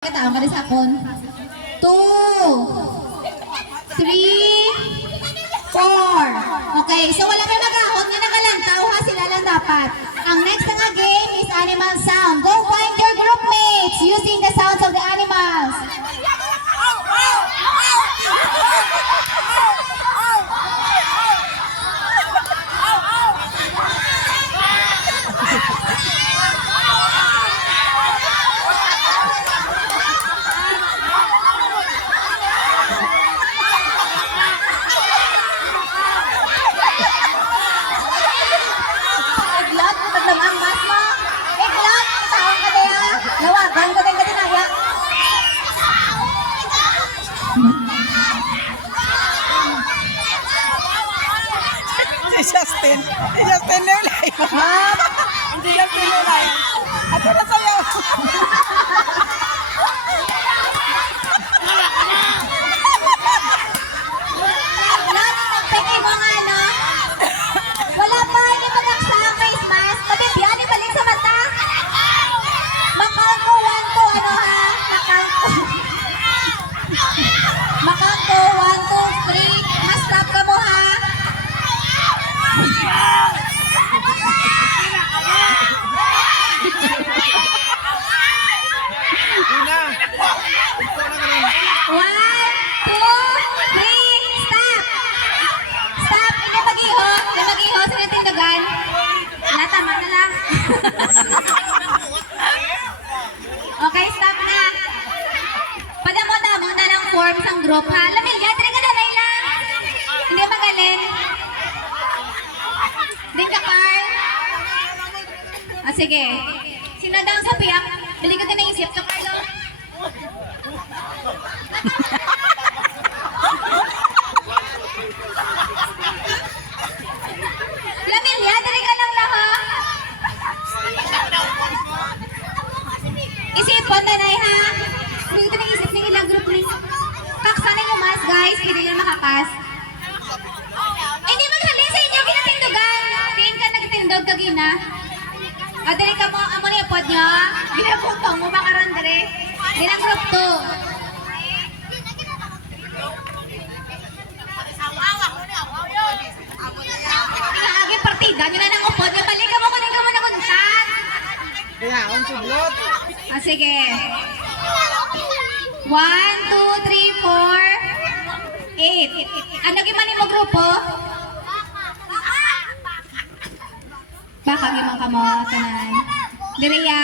Kita ka sa akon. 2, 3, 4. Okay, so wala may magahon nga nakalantaw ha, sila lang dapat. Ang next na nga game is animal sound. Go find your group mates using the sounds of the animals. Lawagan ko din ka dinaya. Si Justin Nilay. Hindi Justin Nilay. At na sa'yo. Wala pa, hindi magkaksa ang face mask. Pabibyan, ibalik sa mata. Makangko, 1, 2, ano ha? Makangko, 1, 2, 3. Mas stop ka mo ha. Una. 1, 2, 3, stop! Stop! Hindi mag-iho! Sa natindagan. Wala, tama na lang. Okay, stop na. Padamo-damo na lang forms ang group ha. Lamilya, tira ka na lang. Hindi magalin. Din ka, Carl. Ah, sige. Sinadang sa piyak. Dali ko din naisip ka, Carlo. Lamilya, dali ka lang ha. Isipon na ha. Hindi ko naisip ng ilang group ni. Kaksa na yung mas, guys. Hindi lang makakas. Hindi maghalin sa inyo, kinatindugan. Tingin ka nagtindog ka gina. O, dali ka mo, amo niya pod nyo. Ginaputong mo makaroon dali. Dilang group 2. Kaagi partida nyo na nang upod. Yung balik ka mo kunin ka mo na kuntan. Kaya, ang sublot. Ah, sige. 1, 2, 3, 4, 8. Ano gimani mo grupo? Baka gimang ka mo, tanan. Direya.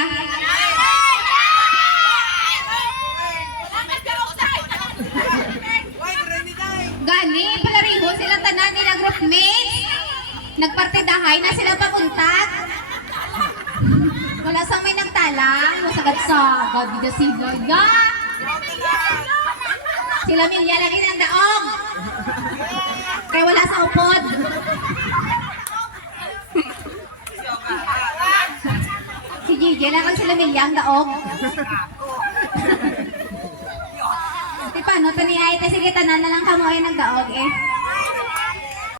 Gani, palariho sila tanan nila group mates. Nagpartidahay na sila paguntat. Wala sang may nagtalang, masagad-sagad, bida sila. Ya! Sila Milya lagi ng daong. Kaya wala sa upod. Si Gigi lang sila Milya ang daong. Di paano, tanihay, sige tanan na lang kamoy ng daog eh.